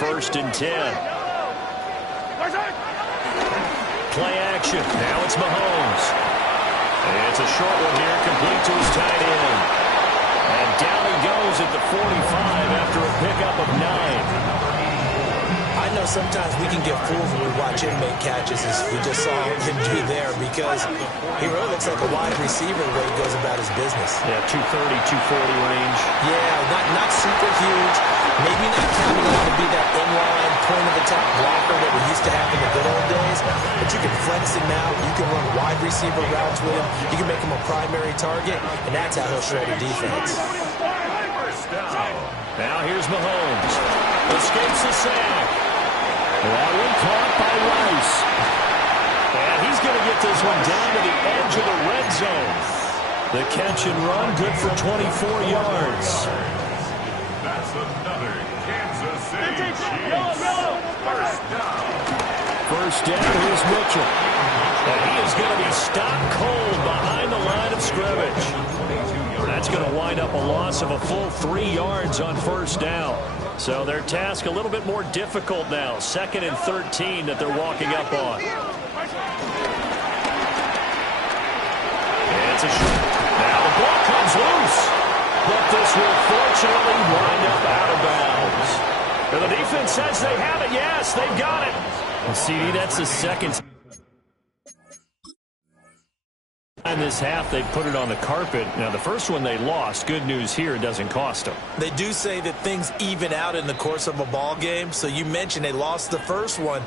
1st and 10. Play action. Now it's Mahomes. It's a short one here, complete to his tight end. And down he goes at the 45 after a pickup of 9. I know sometimes we can get fooled when we watch him make catches, as we just saw him do there, because he really looks like a wide receiver the way he goes about his business. Yeah, 230, 240 range. Yeah, not super huge. Maybe not counting on to be that inline point-of-attack blocker that we used to have in the good old days, but you can flex him out. You can run wide receiver routes with him. You can make him a primary target, and that's how he'll shred a defense. Now here's Mahomes. Escapes the sack. That one caught by Rice. And he's going to get this one down to the edge of the red zone. The catch and run, good for 24 yards. That's another Kansas City Chiefs first down. First down, here's Mitchell. And he is going to be stopped cold behind the line of scrimmage. That's going to wind up a loss of a full 3 yards on first down. So their task a little bit more difficult now. 2nd and 13 that they're walking up on. It's a shot. Now the ball comes loose. But this will fortunately wind up out of bounds. And the defense says they have it. Yes, they've got it. And CD, that's the second. In this half, they put it on the carpet. Now, the first one they lost. Good news here, it doesn't cost them. They do say that things even out in the course of a ball game. So you mentioned they lost the first one.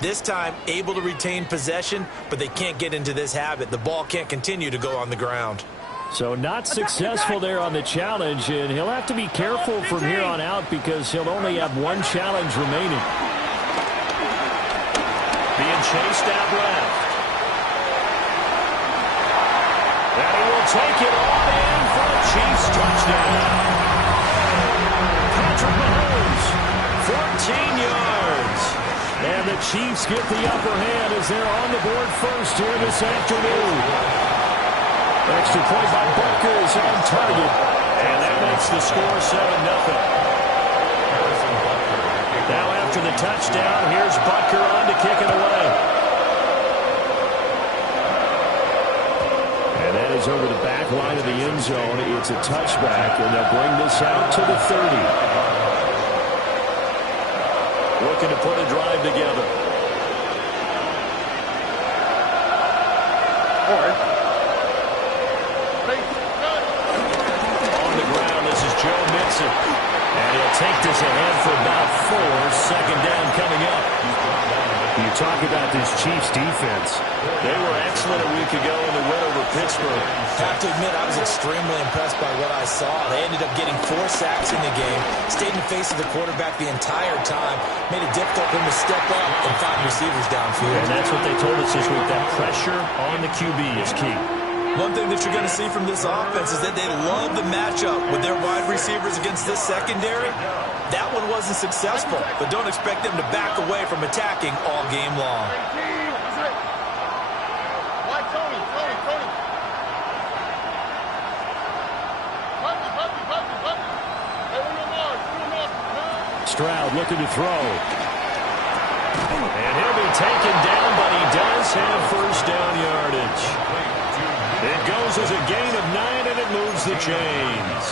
This time, able to retain possession, but they can't get into this habit. The ball can't continue to go on the ground. So not successful there on the challenge, and he'll have to be careful from here on out because he'll only have one challenge remaining. Being chased out left. And he will take it on in for a Chiefs touchdown. Patrick Mahomes, 14 yards. And the Chiefs get the upper hand as they're on the board first here this afternoon. Extra point by Butker is on target. And that makes the score 7-0. Now after the touchdown, here's Butker on to kick it away. Over the back line of the end zone. It's a touchback, and they'll bring this out to the 30. Looking to put a drive together. On the ground, this is Joe Mixon. And he'll take this ahead for about 4. 2nd down coming up. You talk about this Chiefs defense. They were excellent a week ago in the win over Pittsburgh. I have to admit, I was extremely impressed by what I saw. They ended up getting 4 sacks in the game, stayed in the face of the quarterback the entire time, made it difficult for him to step up and find receivers downfield. And that's what they told us this week. That pressure on the QB is key. One thing that you're going to see from this offense is that they love the matchup with their wide receivers against this secondary. That one wasn't successful, but don't expect them to back away from attacking all game long. Stroud looking to throw. And he'll be taken down, but he does have first down yardage. It goes as a gain of 9, and it moves the chains.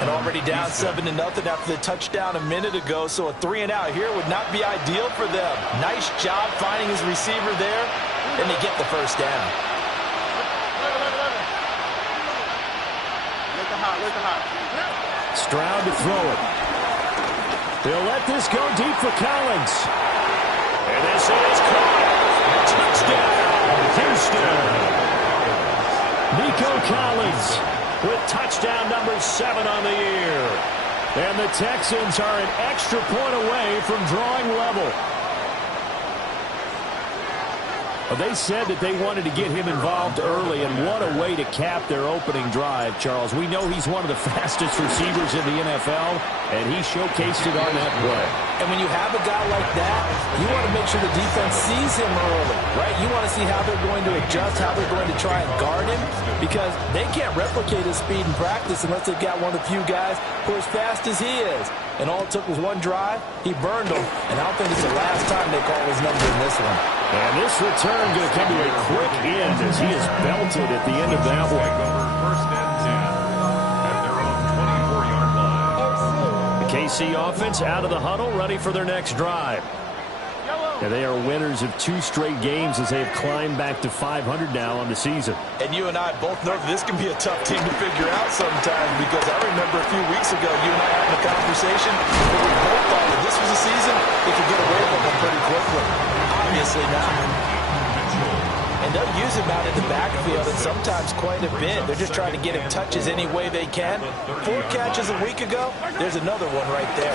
And already down 7-0 after the touchdown a minute ago, so a 3-and-out here would not be ideal for them. Nice job finding his receiver there, and they get the first down. Stroud to throw it. They'll let this go deep for Collins. And this is caught. Touchdown, Houston. Nico Collins with touchdown number 7 on the year. And the Texans are an extra point away from drawing level. Well, they said that they wanted to get him involved early, and what a way to cap their opening drive, Charles. We know he's one of the fastest receivers in the NFL, and he showcased it on that play. And when you have a guy like that, you want to make sure the defense sees him early, right? You want to see how they're going to adjust, how they're going to try and guard him, because they can't replicate his speed in practice unless they've got one of the few guys who are as fast as he is. And all it took was one drive. He burned them, and I don't think it's the last time they call his number in this one. And this return going to come to a quick end as he is belted at the end of that one. First and 10 at their own 24-yard line. The KC offense out of the huddle, ready for their next drive. And they are winners of 2 straight games as they have climbed back to 500 now on the season. And you and I both know that this can be a tough team to figure out sometimes, because I remember a few weeks ago you and I having a conversation where we both thought that this was a season it could get away from them pretty quickly. Obviously not. And they'll use him out in the backfield, and sometimes quite a bit. They're just trying to get him touches any way they can. 4 catches a week ago, there's another one right there.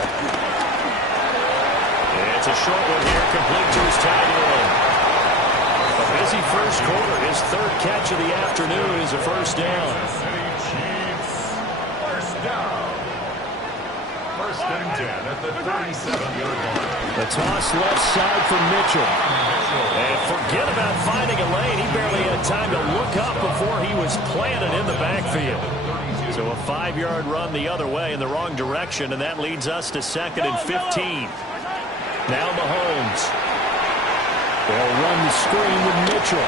It's a short one here, complete to his tight end. A busy first quarter. His 3rd catch of the afternoon is a first down. City Chiefs. First down. First and 10 at the 37-yard line. The toss left side for Mitchell. And forget about finding a lane. He barely had time to look up before he was planted in the backfield. So a 5-yard run the other way in the wrong direction, and that leads us to 2nd and 15. Now Mahomes. They'll run the screen with Mitchell.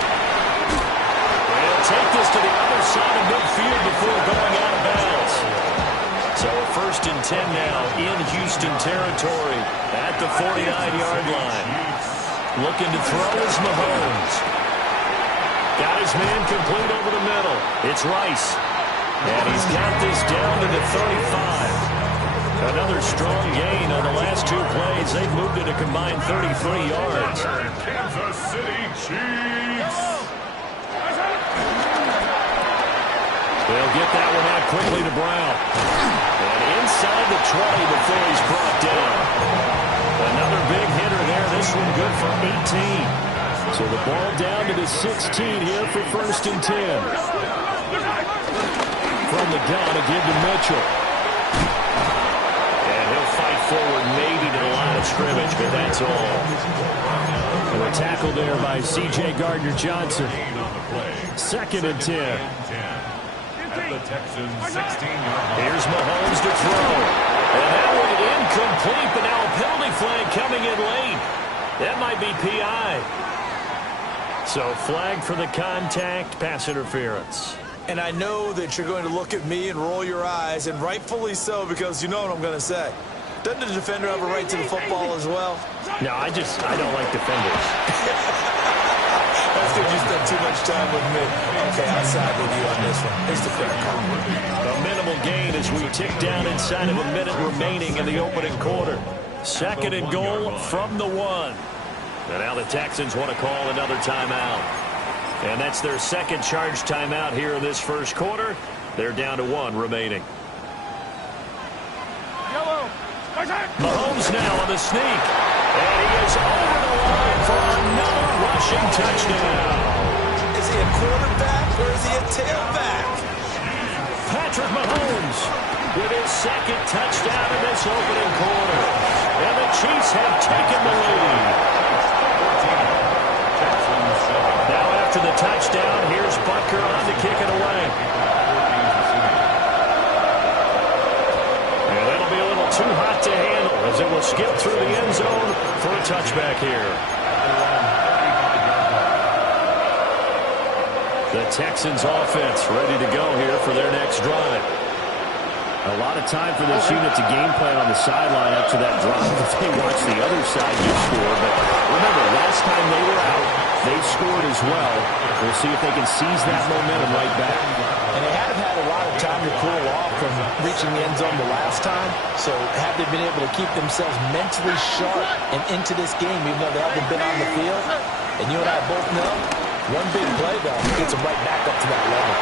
They'll take this to the other side of midfield before going out of bounds. So first and 10 now in Houston territory at the 49-yard line. Looking to throw is Mahomes. Got his man complete over the middle. It's Rice. And he's got this down to the 35. Another strong gain on the last 2 plays. They've moved it a combined 33 yards. Kansas City Chiefs. They'll get that one out quickly to Brown. And inside the 20 before he's brought down. Another big hitter there. This one good for 18. So the ball down to the 16 here for first and 10. From the gun, a give to Mitchell. Fight forward maybe to the line of scrimmage, but that's all. And a tackle there by C.J. Gardner-Johnson. 2nd and 10. At the Texans 16-yard line. Here's Mahomes to throw. And that one incomplete, but now a penalty flag coming in late. That might be P.I. So flag for the contact, pass interference. And I know that you're going to look at me and roll your eyes, and rightfully so, because you know what I'm going to say. Doesn't the defender have a right to the football as well? No, I don't like defenders. That's because you spent too much time with me. Okay, I'll side with you on this one. It's the fair call. A minimal gain as we tick down inside of a minute remaining in the opening quarter. 2nd and goal from the 1. And now the Texans want to call another timeout. And that's their 2nd charge timeout here in this first quarter. They're down to 1 remaining. Mahomes now on the sneak. And he is over the line for another rushing touchdown. Is he a quarterback or is he a tailback? Patrick Mahomes with his 2nd touchdown in this opening quarter. And the Chiefs have taken the lead. Now after the touchdown, here's Butker on to kick it away. And that'll be a little too hot to handle as it will skip through the end zone for a touchback here. The Texans offense ready to go here for their next drive. A lot of time for this unit to game plan on the sideline up to that drive if they watch the other side you score. But remember, last time they were out, they scored as well. We'll see if they can seize that momentum right back. And they haven't had a lot of time to cool off from reaching the end zone the last time. So have they been able to keep themselves mentally sharp and into this game, even though they haven't been on the field? And you and I both know, one big play, though, gets them right back up to that level.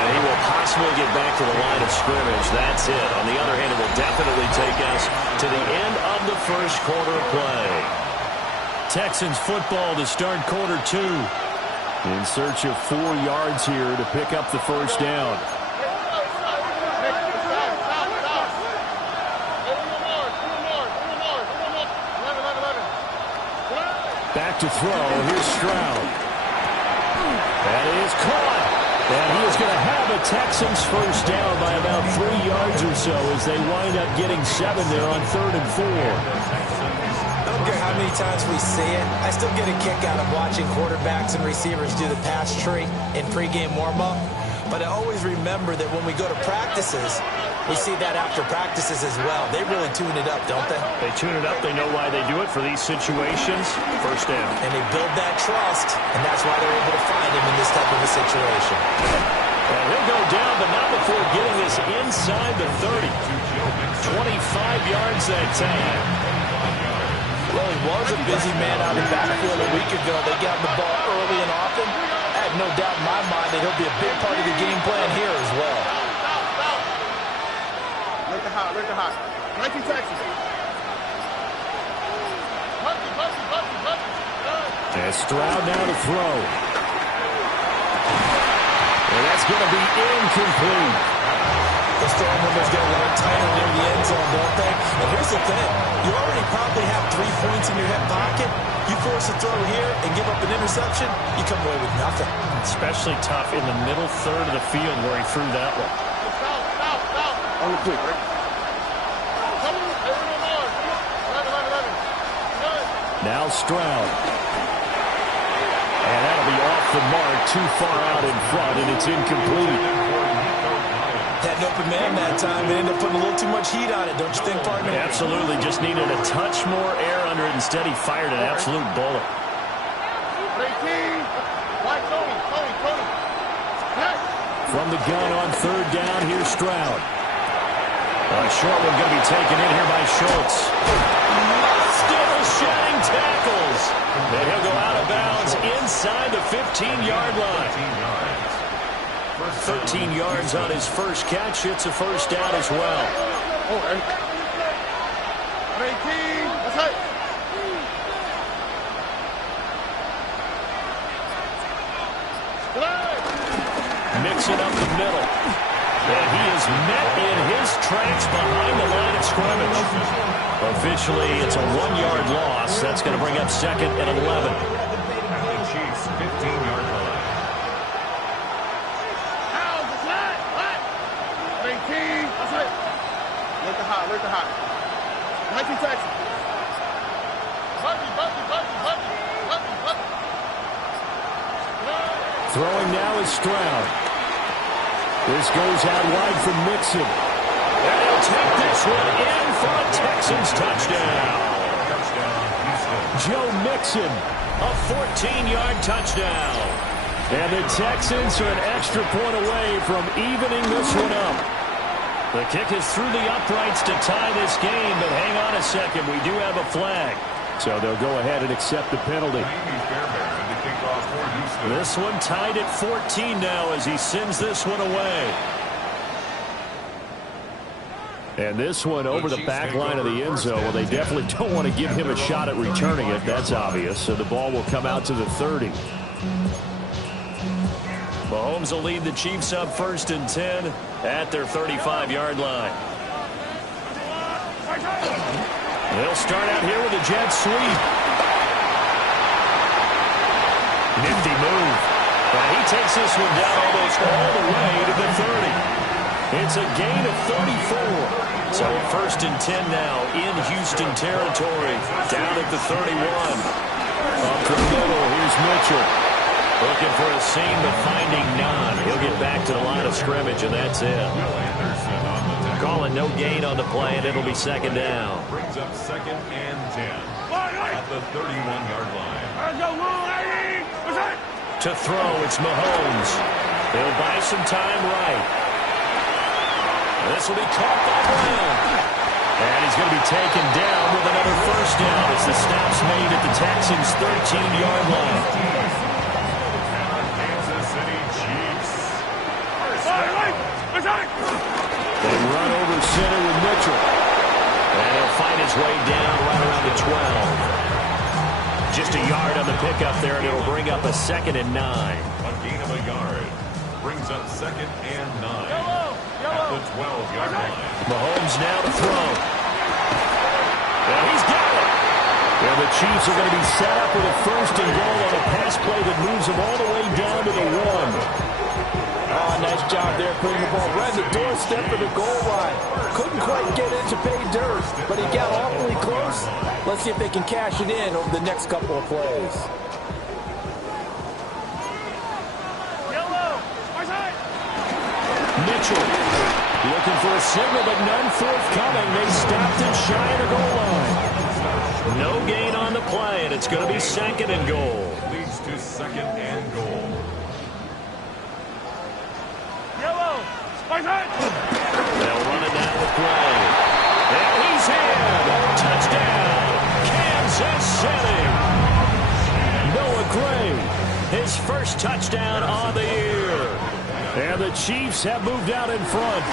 And he will possibly get back to the line of scrimmage. That's it. On the other hand, it will definitely take us to the end of the first quarter of play. Texans football to start quarter 2. In search of 4 yards here to pick up the first down. Back to throw. Here's Stroud. That is caught. And he is going to have a Texans first down by about 3 yards or so as they wind up getting 7 there on 3rd and 4. I don't care how many times we see it. I still get a kick out of watching quarterbacks and receivers do the pass tree in pregame warm-up. But I always remember that when we go to practices, we see that after practices as well. They really tune it up, don't they? They tune it up. They know why they do it for these situations. First down. And they build that trust, and that's why they're able to find him in this type of a situation. And he'll go down, but not before getting this inside the 30. 25 yards that time. Well, he was a busy man out in the backfield a week ago. They got the ball early and often. I have no doubt in my mind that he'll be a big part of the game plan here as well. Look at hot, look at hot. 19 Texans. And Stroud now to throw. And that's going to be incomplete. The storm windows get a little tighter near the end zone, don't they? And here's the thing. You already probably have 3 points in your hip pocket. You force a throw here and give up an interception, you come away with nothing. Especially tough in the middle third of the field where he threw that one. On the quick, right? Now Stroud. And that'll be off the mark, too far out in front, and it's incomplete. Had an open man that time and ended up putting a little too much heat on it, don't you think, partner? Absolutely. Just needed a touch more air under it. Instead, he fired an absolute bullet. From the gun on 3rd down, here's Stroud. A short one going to be taken in here by Schultz. Still shedding tackles. And he'll go out of bounds inside the 15-yard line. 13 yards on his first catch. It's a first down as well. Mixing up the middle. And he is met in his tracks behind the line of scrimmage. Officially, it's a 1-yard loss. That's going to bring up 2nd and 11. The Chiefs, 15-yard line. Look at hot. 19 Texans. Throwing now is Stroud. This goes out wide from Mixon. And he'll take this one in for a Texans touchdown. Joe Mixon, a 14-yard touchdown. And the Texans are an extra point away from evening this one up. The kick is through the uprights to tie this game, but hang on a second. We do have a flag. So they'll go ahead and accept the penalty. This one tied at 14 now as he sends this one away. And this one over the back line of the end zone. Well, they definitely don't want to give him a shot at returning it. That's obvious. So the ball will come out to the 30. Mahomes will lead the Chiefs up 1st and 10 at their 35-yard line. They'll start out here with a jet sweep. Nifty move. But he takes this one down almost all the way to the 30. It's a gain of 34. So 1st and 10 now in Houston territory. Down at the 31. Up the middle, here's Mitchell. Looking for a seam, but finding none. He'll get back to the line of scrimmage, and that's it. Calling no gain on the play, and it'll be 2nd down. Brings up 2nd and 10 at the 31-yard line. To throw, it's Mahomes. He'll buy some time right. This will be caught by Brown. And he's going to be taken down with another first down as the snap's made at the Texans' 13-yard line. They run over center with Mitchell. And he'll find his way down right around the 12. Just a yard on the pickup there, and it'll bring up a 2nd and 9. A gain of a yard. Brings up 2nd and 9. At the 12-yard line. Mahomes now to throw. And he's got it. And the Chiefs are going to be set up with a 1st and goal on a pass play that moves them all the way down to the 1. Oh, nice job there putting the ball right at the doorstep of the goal line. Couldn't quite get it to pay dirt, but he got awfully close. Let's see if they can cash it in over the next couple of plays. Mitchell looking for a signal, but none forthcoming. They stopped him shy of the goal line. No gain on the play, and it's going to be 2nd and goal. Leads to 2nd and goal. They'll run it down the play. And he's in. Touchdown, Kansas City. Noah Gray, his first touchdown on the year. And the Chiefs have moved out in front.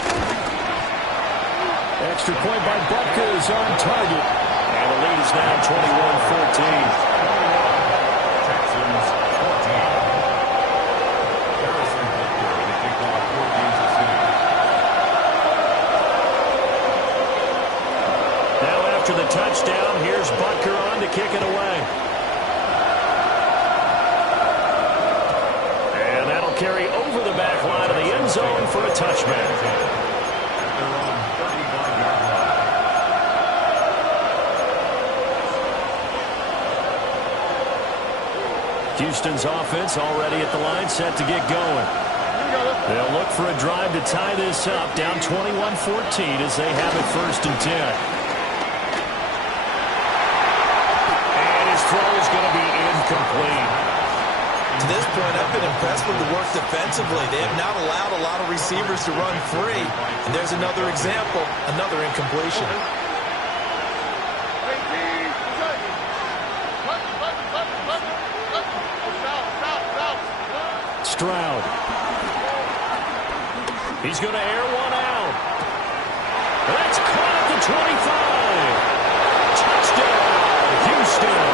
Extra point by Butker is on target. And the lead is now 21-14. The touchdown, here's Butker on to kick it away. And that'll carry over the back line of the end zone for a touchback. Houston's offense already at the line, set to get going. They'll look for a drive to tie this up, down 21-14 as they have it 1st and 10. Throw is going to be incomplete. To this point, I've been impressed with the work defensively. They have not allowed a lot of receivers to run free. And there's another example, another incompletion. Stroud. He's going to air one out. That's caught at the 25. Touchdown, Houston.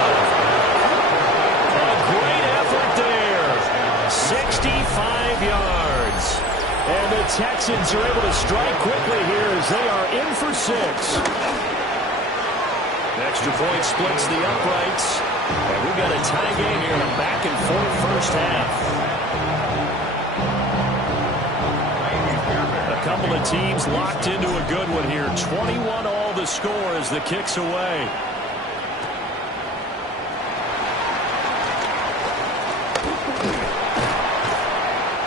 A great effort there. 65 yards. And the Texans are able to strike quickly here as they are in for 6. Extra point splits the uprights. And we've got a tie game here in a back-and-forth first half. A couple of teams locked into a good one here. 21 all the score as the kick's away.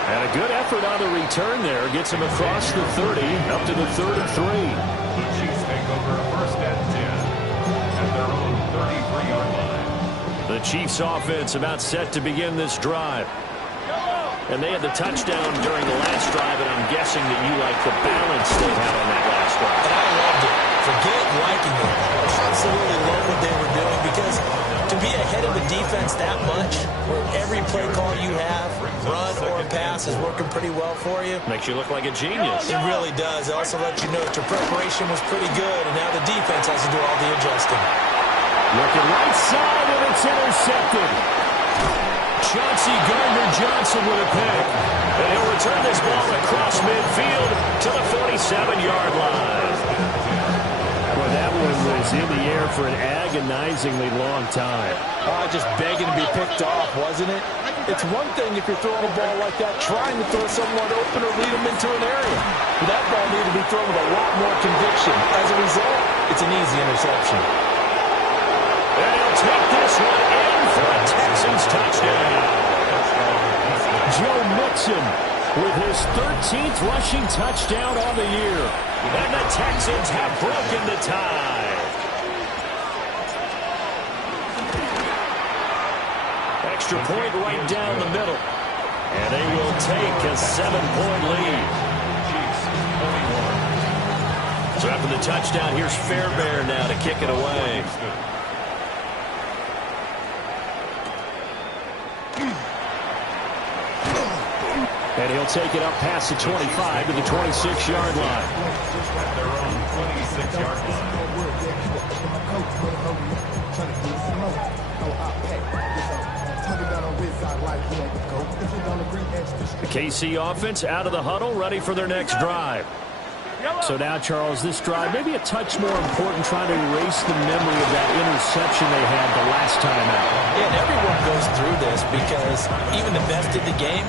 And a good effort on the return there. Gets him across the 30, up to the 33. The Chiefs take over 1st and 10 at their own 33-yard line. The Chiefs offense about set to begin this drive. And they had the touchdown during the last drive, and I'm guessing that you like the balance they had on that last drive. And I loved it. Forget liking it. Absolutely love what they were doing, because to be ahead of the defense that much, where every play call you have, run or pass, is working pretty well for you. Makes you look like a genius. It really does. It also lets you know that your preparation was pretty good, and now the defense has to do all the adjusting. Looking right side, and it's intercepted. Chauncey Gardner-Johnson with a pick. And he'll return this ball across midfield to the 47-yard line. Well, that one was in the air for an agonizingly long time. Just begging to be picked off, wasn't it? It's one thing if you're throwing a ball like that, trying to throw someone open or lead them into an area. But that ball needed to be thrown with a lot more conviction. As a result, it's an easy interception. And he'll take this one in for a Texans touchdown. Joe Mixon with his 13th rushing touchdown on the year. And the Texans have broken the tie. Extra point right down the middle. And they will take a 7-point lead. So after the touchdown, here's Fairbairn now to kick it away. And he'll take it up past the 25 to the 26-yard line. At their own 26-yard line. The KC offense out of the huddle, ready for their next drive. So now, Charles, this drive maybe a touch more important, trying to erase the memory of that interception they had the last time out. Yeah, and everyone goes through this because even the best in the game,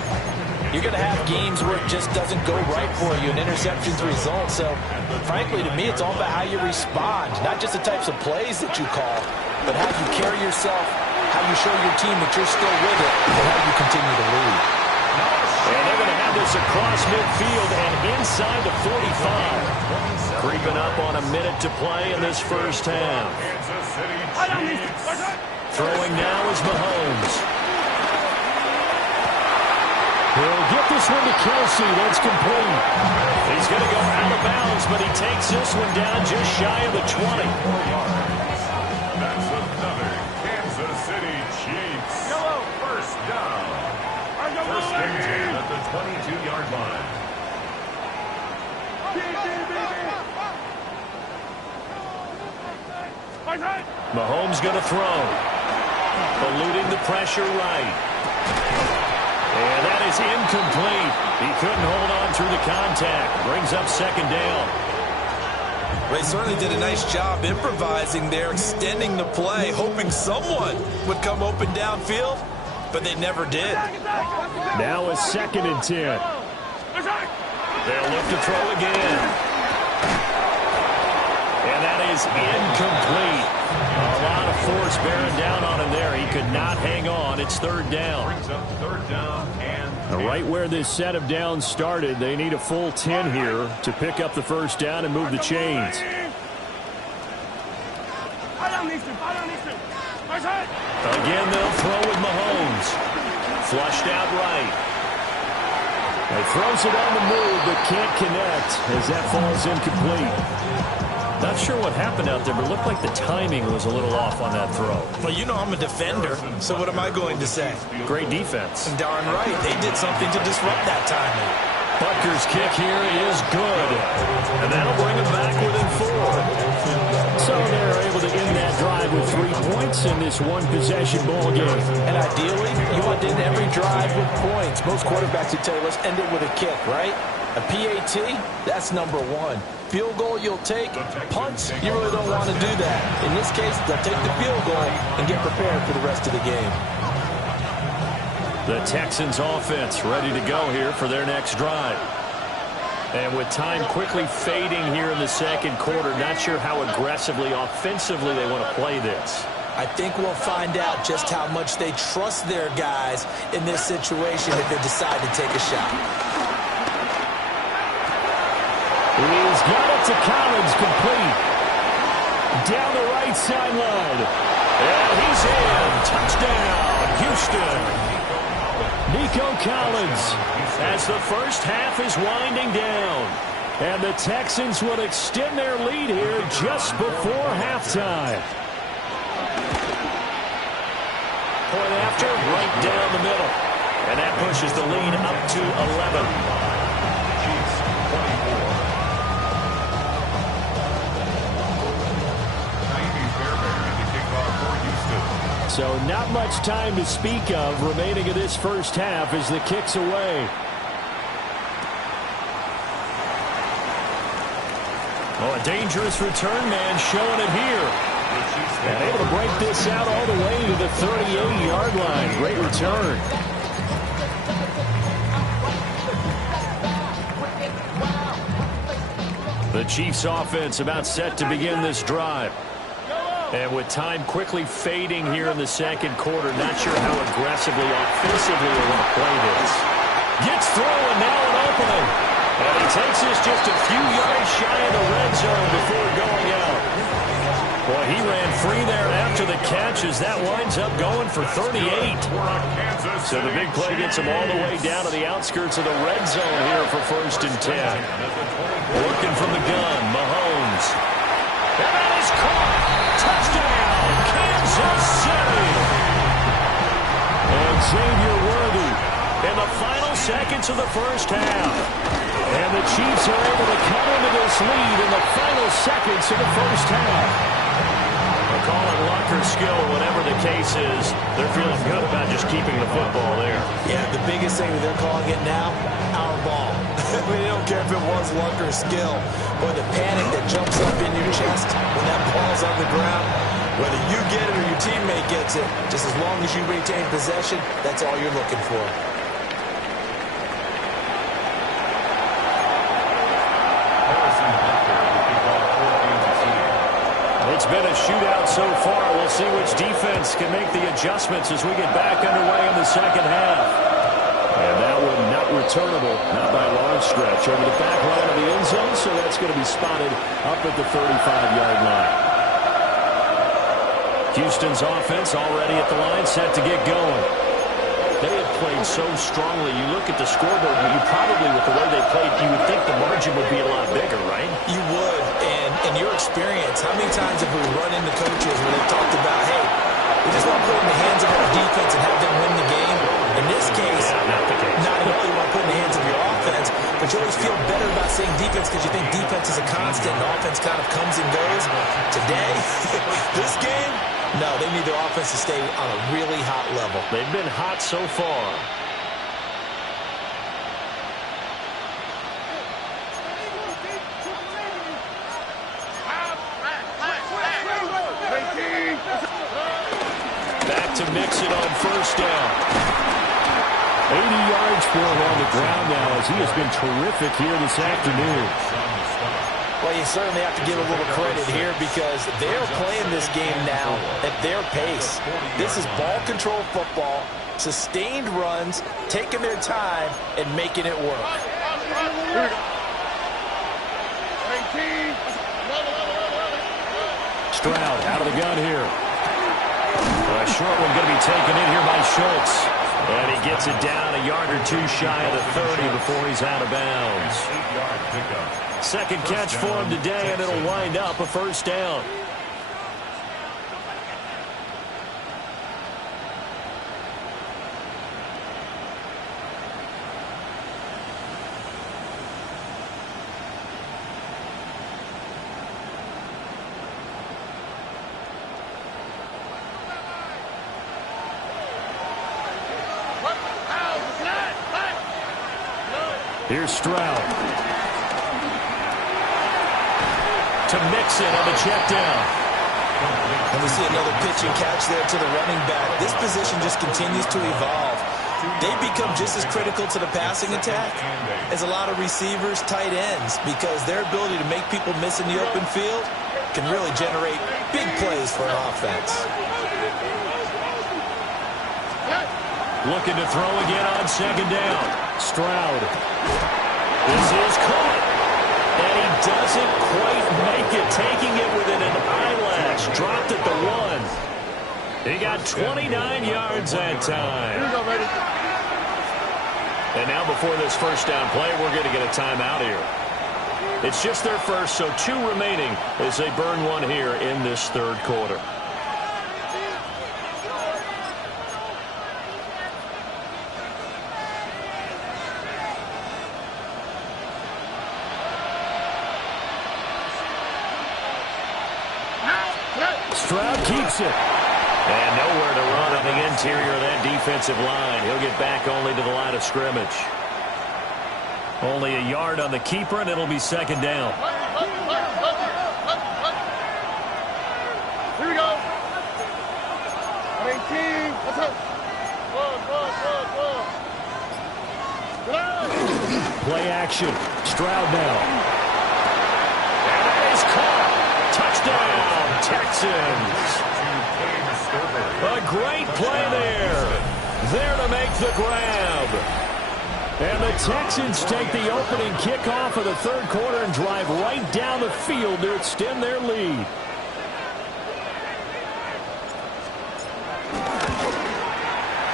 you're going to have games where it just doesn't go right for you, and interceptions result. So, frankly, to me, it's all about how you respond, not just the types of plays that you call, but how you carry yourself, how you show your team that you're still with it, and how you continue to lead. And they're going to have this across midfield and inside the 45. Creeping up on a minute to play in this first half. Throwing now is Mahomes. He'll get this one to Kelsey. That's complete. He's going to go out of bounds, but he takes this one down just shy of the 20. That's another Kansas City Chiefs. First down. First and 10 at the 22-yard line. Mahomes going to throw. Eluding the pressure right. And that is incomplete. He couldn't hold on through the contact. Brings up second down. They certainly did a nice job improvising there, extending the play, hoping someone would come open downfield, but they never did. Now a second and 10. They'll look to throw again. And that is incomplete. A lot of force bearing down on him there. He could not hang on. It's third down. Brings up third down and Right where this set of downs started, they need a full 10 here to pick up the first down and move the chains. Again, they'll throw with Mahomes. Flushed out right. He throws it on the move, but can't connect as that falls incomplete. Not sure what happened out there, but it looked like the timing was a little off on that throw. Well, you know I'm a defender, so what am I going to say? Great defense. Darn right. They did something to disrupt that timing. Butker's kick here is good. And that'll bring them back within 4. So they're able to end that drive with 3 points in this one-possession ball game. And ideally, you want to end every drive with points. Most quarterbacks would tell you, let's end it with a kick, right? A PAT, that's number 1. Field goal you'll take. Punts, you really don't want to do that. In this case, they'll take the field goal and get prepared for the rest of the game. The Texans offense ready to go here for their next drive. And with time quickly fading here in the second quarter, not sure how aggressively, offensively they want to play this. I think we'll find out just how much they trust their guys in this situation if they decide to take a shot. He's got it to Collins, complete. Down the right sideline. And he's in. Touchdown, Houston. Nico Collins as the first half is winding down. And the Texans will extend their lead here just before halftime. Point after, right down the middle. And that pushes the lead up to 11. So not much time to speak of remaining in this first half as the kick's away. Oh, a dangerous return man showing it here. And able to break this out all the way to the 38-yard line. Great return. The Chiefs offense about set to begin this drive. And with time quickly fading here in the second quarter, not sure how aggressively, offensively they want to play this. Gets through and now an opening. And he takes this just a few yards shy of the red zone before going out. Boy, he ran free there after the catch as that winds up going for 38. So the big play gets him all the way down to the outskirts of the red zone here for first and 10. Working from the gun, Mahomes. And that is caught. Touchdown, Kansas City. And Xavier Worthy in the final seconds of the first half. And the Chiefs are able to cut into this lead in the final seconds of the first half. They'll call it luck or skill, whatever the cases, they're feeling good about just keeping the football there. Yeah, the biggest thing that they're calling it now, our ball. I mean, they don't care if it was luck or skill, or the panic that jumps up in your chest when that ball's on the ground. Whether you get it or your teammate gets it, just as long as you retain possession, that's all you're looking for. It's been a shootout so far. We'll see which defense can make the adjustments as we get back underway in the second half. And that one not returnable, not by a long stretch. Over the back line of the end zone, so that's going to be spotted up at the 35-yard line. Houston's offense already at the line, set to get going. They have played so strongly. You look at the scoreboard, you probably, with the way they played, you would think the margin would be a lot bigger, right? You would, and in your experience, how many times have we run into coaches where they've talked about, hey, we just want to put it in the hands of our defense and have them win the game? In this case, not the case. Not at all. You want to put it in the hands of your offense, but you always feel better about saying defense because you think defense is a constant and offense kind of comes and goes. Today, this game, no, they need their offense to stay on a really hot level. They've been hot so far. Back to Mixon on first down. 80 yards for him on the ground now as he has been terrific here this afternoon. Well, you certainly have to give a little credit here because they're playing this game now at their pace. This is ball control football, sustained runs, taking their time, and making it work. Stroud out of the gun here. A short one going to be taken in here by Schultz. And he gets it down a yard or two shy of the 30 before he's out of bounds. 8-yard pickup. Second catch for him today, and it'll wind up a first down. Here's Stroud. To Mixon on the check down. And we see another pitch and catch there to the running back. This position just continues to evolve. They become just as critical to the passing attack as a lot of receivers, tight ends, because their ability to make people miss in the open field can really generate big plays for an offense. Looking to throw again on second down. Stroud. This is caught. And he doesn't quite make it, taking it within an eyelash. Dropped at the 1. He got 29 yards that time. And now before this first down play, we're going to get a timeout here. It's just their first, so 2 remaining as they burn one here in this third quarter. Stroud keeps it. And nowhere to run on the interior of that defensive line. He'll get back only to the line of scrimmage. Only a yard on the keeper, and it'll be second down. Here we go. 18. Let's go. Play action. Stroud now. And that is caught. Touchdown, Texans. A great play there. There to make the grab. And the Texans take the opening kickoff of the third quarter and drive right down the field to extend their lead.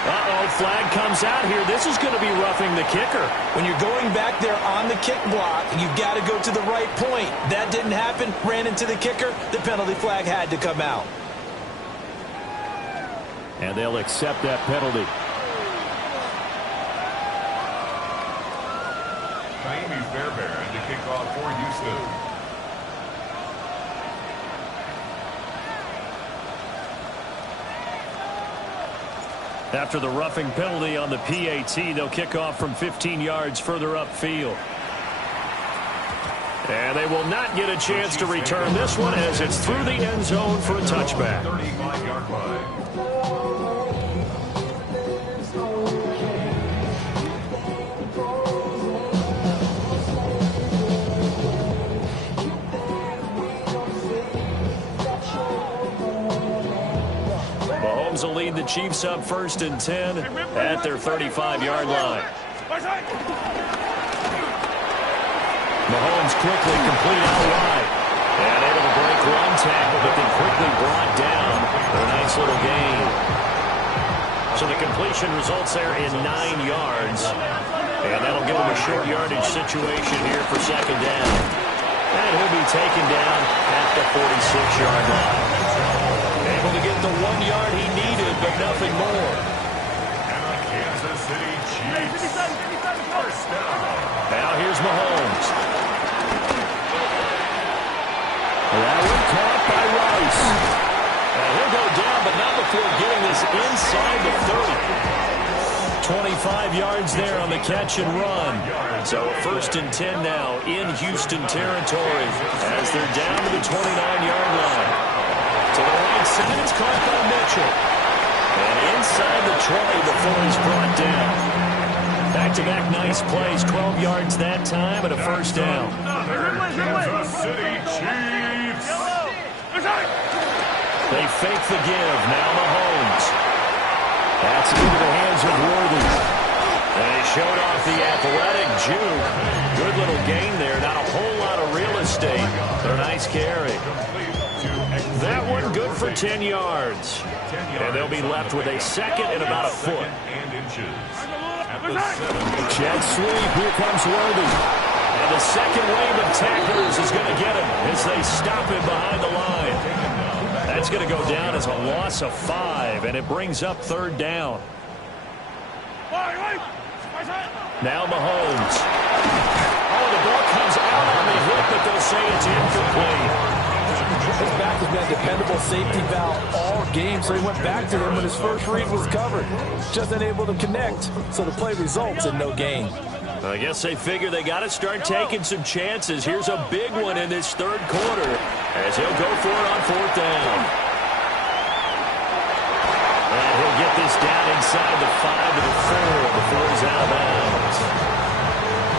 Uh-oh, flag comes out here. This is going to be roughing the kicker. When you're going back there on the kick block, you've got to go to the right point. That didn't happen. Ran into the kicker. The penalty flag had to come out. And they'll accept that penalty. Jaime Fairbairn to kick off for Houston. After the roughing penalty on the PAT, they'll kick off from 15 yards further upfield. And they will not get a chance to return this one as it's through the end zone for a touchback. 35-yard line. Mahomes will lead the Chiefs up 1st and 10 at their 35-yard line. Mahomes quickly completed out wide. And able to break one tackle, but then quickly brought down for a nice little gain. So the completion results there in 9 yards. And that'll give him a short yardage situation here for 2nd down. And he'll be taken down at the 46-yard line. Able to get the 1 yard he needed, but nothing more. And the Kansas City Chiefs. First down. Now here's Mahomes. That one caught by Rice. And he'll go down, but not before getting this inside the 30. 25 yards there on the catch and run. So 1st and 10 now in Houston territory as they're down to the 29-yard line. To the right side, it's caught by Mitchell. And inside the 20 before he's brought down. Back-to-back nice plays, 12 yards that time, and a 1st down. Kansas City Chiefs. They fake the give. Now Mahomes. That's into the hands of Worthy. And he showed off the athletic juke. Good little gain there. Not a whole lot of real estate, but a nice carry. That one good for 10 yards. And they'll be left with a 2nd and about a foot. Jet sweep. Here comes Worthy. And the second wave of tacklers is going to get him as they stop him behind the line. That's going to go down as a loss of 5, and it brings up 3rd down. Now Mahomes. Oh, the ball comes out on the hip, but they'll say it's incomplete. His back has been a dependable safety valve all game, so he went back to him when his first read was covered. Just unable to connect, so the play results in no gain. I guess they figure they got to start taking some chances. Here's a big one in this 3rd quarter as he'll go for it on 4th down. And he'll get this down inside the 5 to the 4 before he's out of bounds.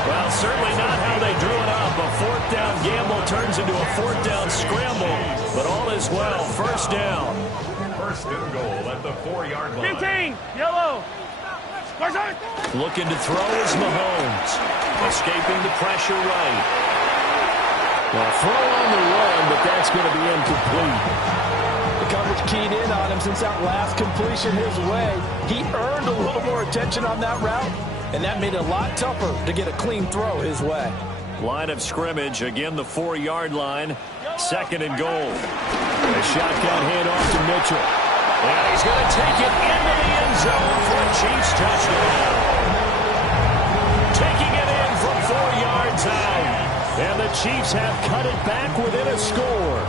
Well, certainly not how they drew it up. A 4th down gamble turns into a 4th down scramble, but all is well. 1st down. 1st and goal at the 4-yard line. 15, yellow. Looking to throw is Mahomes. Escaping the pressure right. Well, throw on the run, but that's going to be incomplete. The coverage keyed in on him since that last completion his way. He earned a little more attention on that route, and that made it a lot tougher to get a clean throw his way. Line of scrimmage, again the 4-yard line. 2nd and goal. A shotgun handoff to Mitchell. And he's going to take it into the end zone for a Chiefs touchdown. Taking it in from 4 yards out. And the Chiefs have cut it back within a score.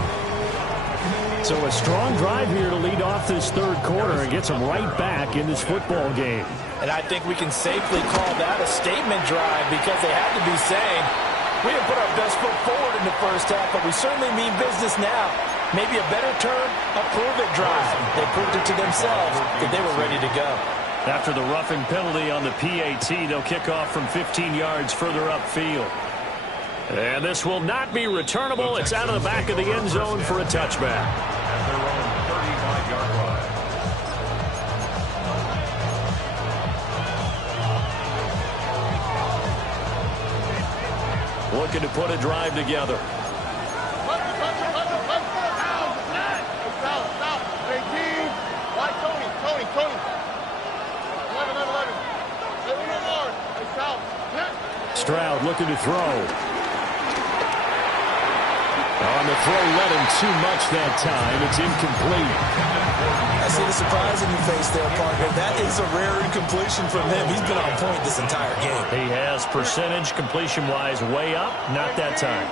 So a strong drive here to lead off this 3rd quarter and gets them right back in this football game. And I think we can safely call that a statement drive because they had to be saying, we didn't put our best foot forward in the 1st half, but we certainly mean business now. Maybe a better term, a prove-it drive. They proved it to themselves that they were ready to go. After the roughing penalty on the PAT, they'll kick off from 15 yards further upfield. And this will not be returnable. It's out of the back of the end zone for a touchback. At their own 35-yard line. Looking to put a drive together. Stroud looking to throw. On the throw, led him too much that time. It's incomplete. I see the surprise in your face there, partner. That is a rare incompletion from him. He's been on point this entire game. He has percentage completion-wise way up. Not that time.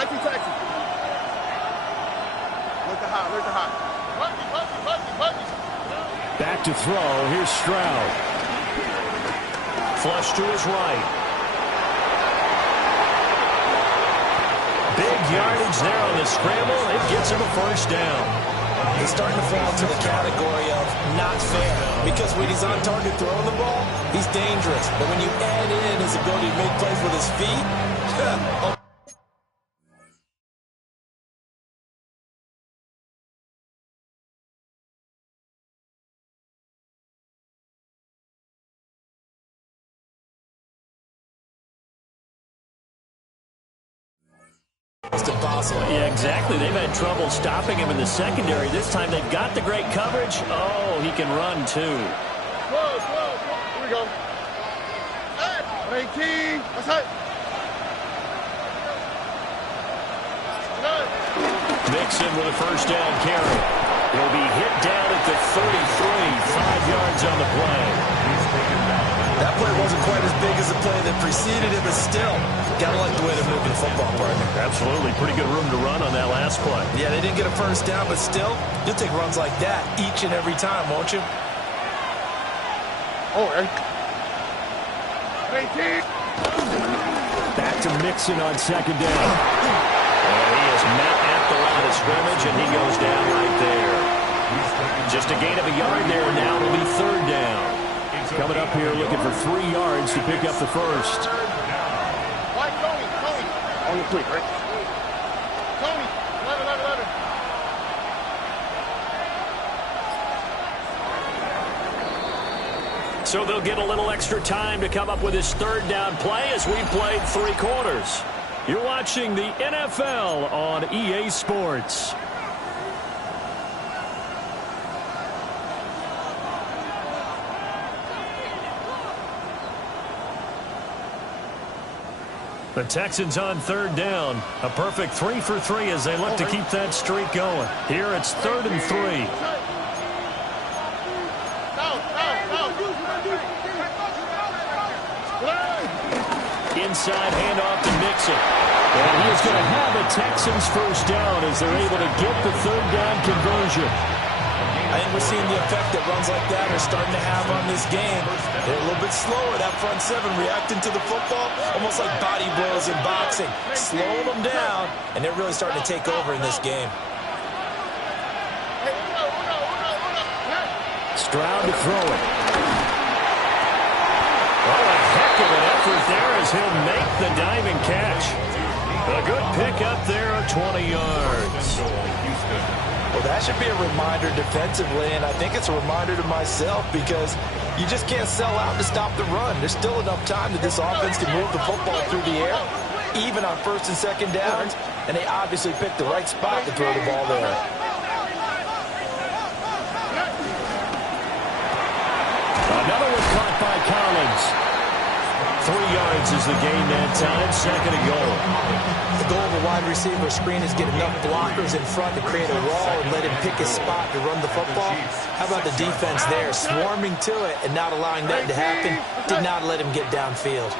Nike taxi. Where's the hot? Back to throw. Here's Stroud. Flush to his right. Big yardage there on the scramble. It gets him a first down. He's starting to fall into the category of not fair, because when he's on target throwing the ball, he's dangerous. But when you add in his ability to make plays with his feet, it's impossible. Yeah, exactly. They've had trouble stopping him in the secondary. This time they've got the great coverage. Oh, he can run too. Here we go. 18. That's it. Mixon with a first down carry. He'll be hit down at the 33, 5 yards on the play. That play wasn't quite as big as the play that preceded it, but still, gotta like the way they're moving the football, partner. Absolutely. Pretty good room to run on that last play. Yeah, they didn't get a first down, but still, you'll take runs like that each and every time, won't you? Oh, 18. Back to Mixon on second down. And he is met at the line of scrimmage, and he goes down right there. Just a gain of a yard there. Now it'll be third down. Coming up here looking for 3 yards to pick up the first. White, Tony. On the quick, right? Tony, 11. So they'll get a little extra time to come up with his third down play as we played 3 quarters. You're watching the NFL on EA Sports. The Texans on third down. A perfect 3 for 3 as they look to keep that streak going. Here it's 3rd and 3. Inside handoff to Mixon. And he is going to have a Texans first down as they're able to get the third down conversion. I think we're seeing the effect that runs like that are starting to have on this game. They're a little bit slower, that front seven, reacting to the football, almost like body blows in boxing. Slowing them down, and they're really starting to take over in this game. Stroud to throw it. Oh, a heck of an effort there as he'll make the diving catch. A good pick up there of 20 yards. Well, that should be a reminder defensively, and I think it's a reminder to myself because you just can't sell out to stop the run. There's still enough time that this offense can move the football through the air, even on first and second downs, and they obviously picked the right spot to throw the ball there. Another one caught by Collins. 3 yards is the gain that time, 2nd and goal. The goal of a wide receiver screen is get enough blockers in front to create a wall and let him pick his spot to run the football. How about the defense there, swarming to it and not allowing that to happen? Did not let him get downfield.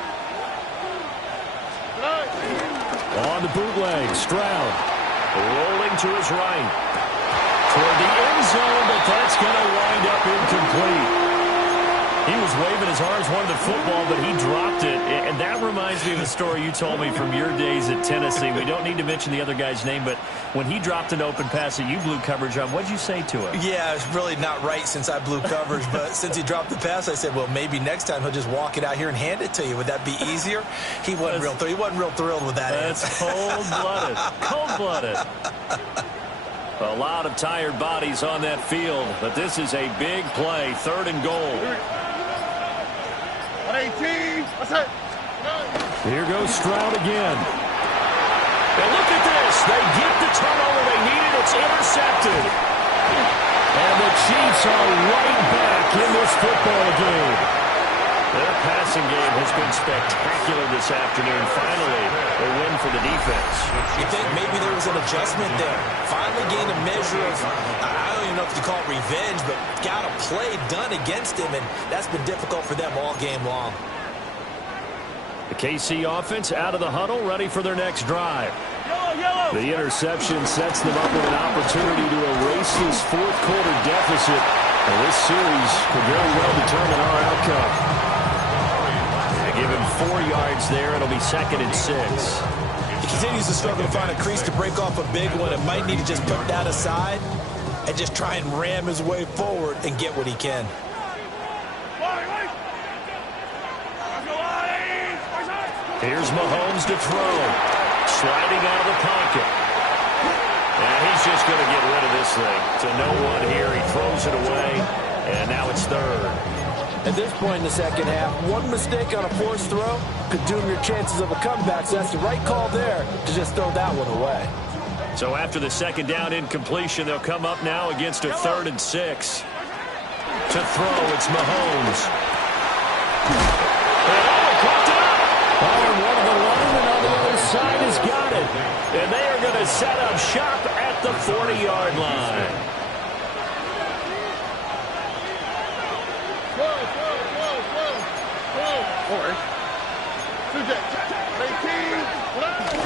On the bootleg, Stroud rolling to his right. Toward the end zone, but that's going to wind up incomplete. He was waving as hard as wanted the football, but he dropped it. And that reminds me of the story you told me from your days at Tennessee. We don't need to mention the other guy's name, but when he dropped an open pass that you blew coverage on, what did you say to him? Yeah, it's really not right since I blew coverage, but since he dropped the pass, I said, well, maybe next time he'll just walk it out here and hand it to you. Would that be easier? He wasn't real thrilled with that. That's cold-blooded. Cold-blooded. A lot of tired bodies on that field, but this is a big play, 3rd and goal. 18. What's that? Here goes Stroud again. And look at this. They get the turnover they needed. It's intercepted. And the Chiefs are right back in this football game. Their passing game has been spectacular this afternoon. Finally, a win for the defense. You think maybe there was an adjustment there. Finally gained a measure of, I don't even know if you call it revenge, but got a play done against him, and that's been difficult for them all game long. The KC offense out of the huddle, ready for their next drive. The interception sets them up with an opportunity to erase this fourth quarter deficit. And this series could very well determine our outcome. They give him 4 yards there. It'll be 2nd and 6. He continues to struggle to find a crease to break off a big one. It might need to just put that aside and just try and ram his way forward and get what he can. Here's Mahomes to throw. Sliding out of the pocket. And he's just going to get rid of this thing. To no one here. He throws it away. And now it's 3rd. At this point in the second half, one mistake on a forced throw could doom your chances of a comeback. So that's the right call there to just throw that one away. So after the 2nd down incompletion, they'll come up now against a 3rd and 6. To throw, it's Mahomes. Oh, and one of the linemen on the other side has got it. And they are going to set up shop at the 40-yard line.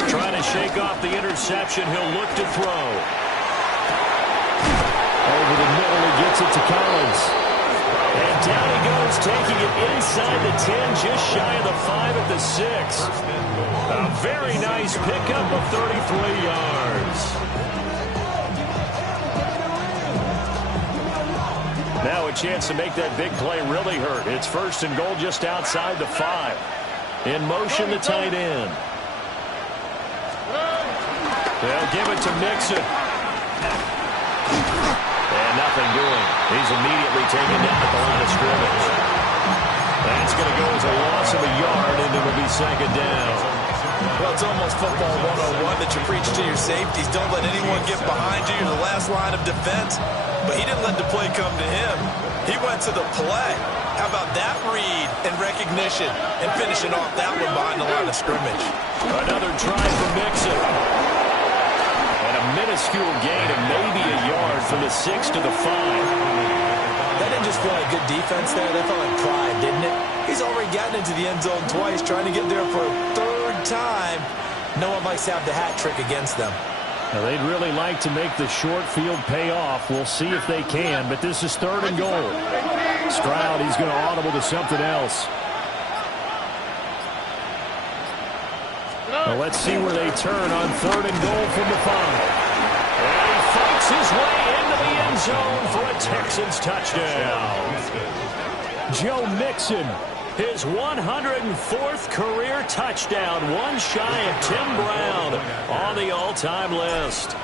Trying to shake off the interception. He'll look to throw. Over the middle, he gets it to Collins. And down he goes, taking it inside the 10, just shy of the 5 at the 6. A very nice pickup of 33 yards. Now a chance to make that big play really hurt. It's 1st and goal just outside the 5. In motion, the tight end. They'll give it to Mixon. And nothing doing. He's immediately taken down at the line of scrimmage. That's going to go as a loss of a yard, and it'll be 2nd down. Well, it's almost football 101 that you preach to your safeties. Don't let anyone get behind you. You're the last line of defense. But he didn't let the play come to him. He went to the play. How about that read and recognition and finishing off that one behind the line of scrimmage? Another try for Mixon. And a minuscule gain of maybe a yard from the 6 to the 5. That didn't just feel like good defense there. That felt like pride, didn't it? He's already gotten into the end zone twice, trying to get there for a 3rd time. No one likes to have the hat trick against them. Now, they'd really like to make the short field pay off. We'll see if they can, but this is 3rd and goal. Stroud, he's going to audible to something else. Well, let's see where they turn on 3rd and goal from the 5. And he fights his way into the end zone for a Texans touchdown. Joe Mixon, his 104th career touchdown, one shy of Tim Brown on the all-time list.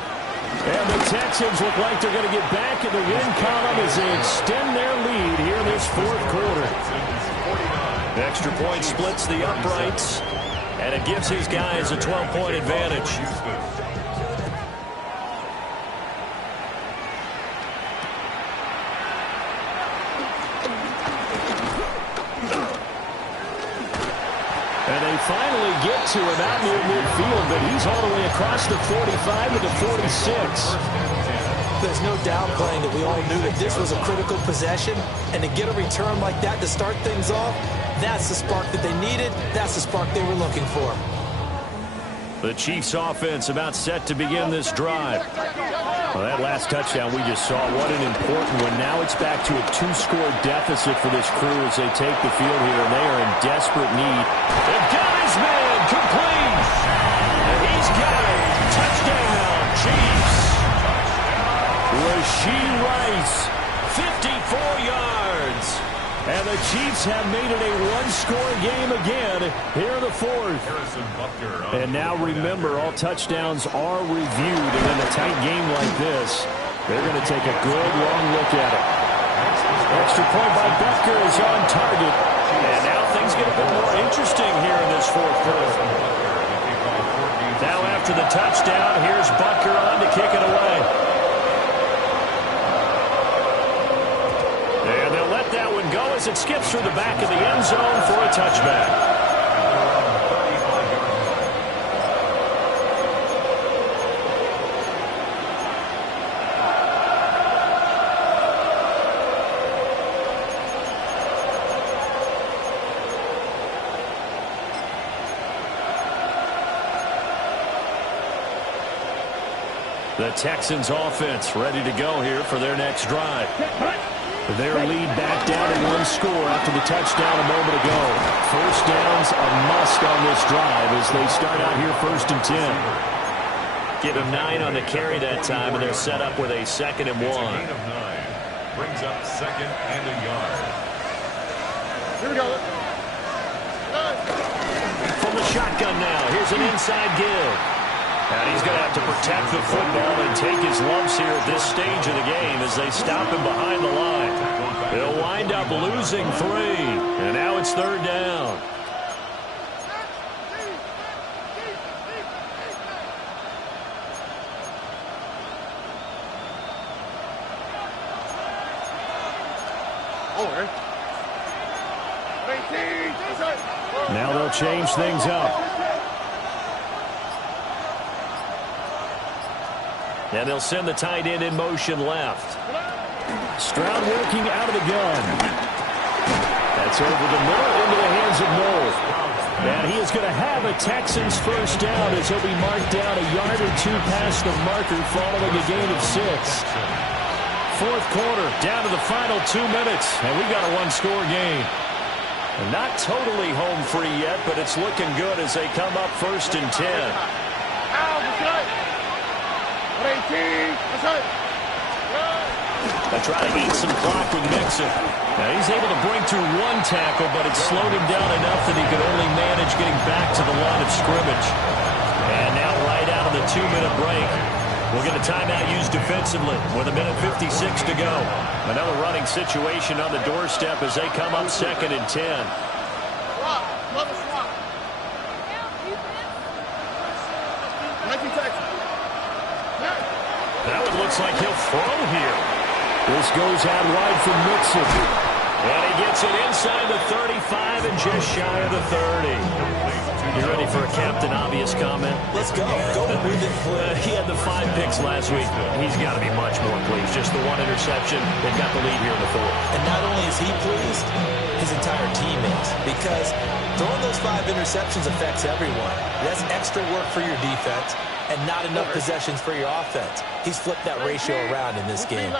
And the Texans look like they're going to get back in the win column as they extend their lead here in this 4th quarter. The extra point splits the uprights, and it gives his guys a 12-point advantage. And they finally get to him out near midfield, but he's all the way across the 45 to the 46. There's no downplaying that we all knew that this was a critical possession, and to get a return like that to start things off, that's the spark that they needed. That's the spark they were looking for. The Chiefs offense about set to begin this drive. Well, that last touchdown we just saw, what an important one. Now it's back to a 2-score deficit for this crew as they take the field here, and they are in desperate need. They've got his man complete. And he's got it. Touchdown, Chiefs. Rashee Rice, 54 yards. And the Chiefs have made it a one-score game again here in the 4th. And now remember, all touchdowns are reviewed. And in a tight game like this, they're going to take a good long look at it. Extra point by Butker is on target. And now things get a bit more interesting here in this 4th quarter. Now after the touchdown, here's Butker on to kick it away. And they'll let that one go as it skips through the back of the end zone for a touchback. The Texans offense ready to go here for their next drive. Their lead back down to 1 score after the touchdown a moment ago. First down's a must on this drive as they start out here 1st and 10. Give him 9 on the carry that time, and they're set up with a 2nd and 1. It's a gain of 9. Brings up 2nd and a yard. Here we go. From the shotgun now, here's an inside give. And he's going to have to protect the football and take his lumps here at this stage of the game as they stop him behind the line. They'll wind up losing 3, and now it's 3rd down. Now they'll change things up. And they'll send the tight end in motion left. Stroud working out of the gun. That's over the middle into the hands of Noel. And he is going to have a Texans first down as he'll be marked down a yard or 2 past the marker following a gain of 6. 4th quarter, down to the final 2 minutes, and we've got a 1-score game. And not totally home free yet, but it's looking good as they come up 1st and 10. They try to eat some clock with Mixon. Now he's able to bring through 1 tackle, but it slowed him down enough that he could only manage getting back to the line of scrimmage. And now right out of the 2-minute break, we'll get a timeout used defensively with 1:56 to go. Another running situation on the doorstep as they come up 2nd and 10. That one looks like he'll throw here. This goes out wide for Mixon. And he gets it inside the 35 and just shy of the 30. You ready for a Captain Obvious comment? Let's go. Go with it. He had the 5 picks last week. He's got to be much more pleased. Just the 1 interception. They've got the lead here in the 4th. And not only is he pleased, his entire team is. Because throwing those 5 interceptions affects everyone. That's extra work for your defense and not enough possessions for your offense. He's flipped that ratio around in this game.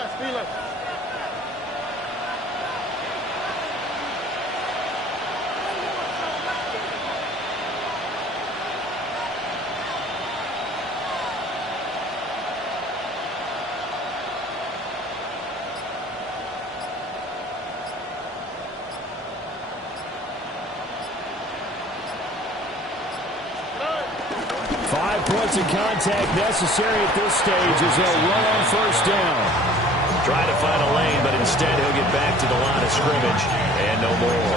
5 points of contact necessary at this stage as they'll run on 1st down. Trying to find a lane, but instead he'll get back to the line of scrimmage and no more.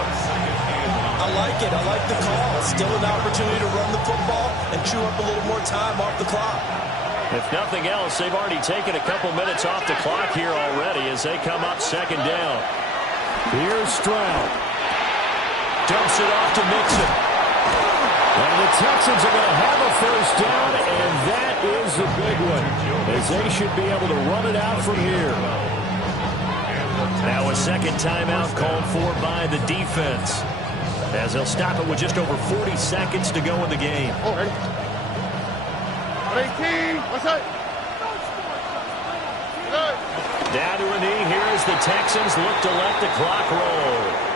I like it. I like the call. Still an opportunity to run the football and chew up a little more time off the clock. If nothing else, they've already taken a couple minutes off the clock here already as they come up 2nd down. Here's Stroud. Dumps it off to Mixon. And the Texans are going to have a 1st down, and that is a big one, as they should be able to run it out from here. Now a 2nd timeout called for by the defense, as they'll stop it with just over 40 seconds to go in the game. Down to a knee here as the Texans look to let the clock roll.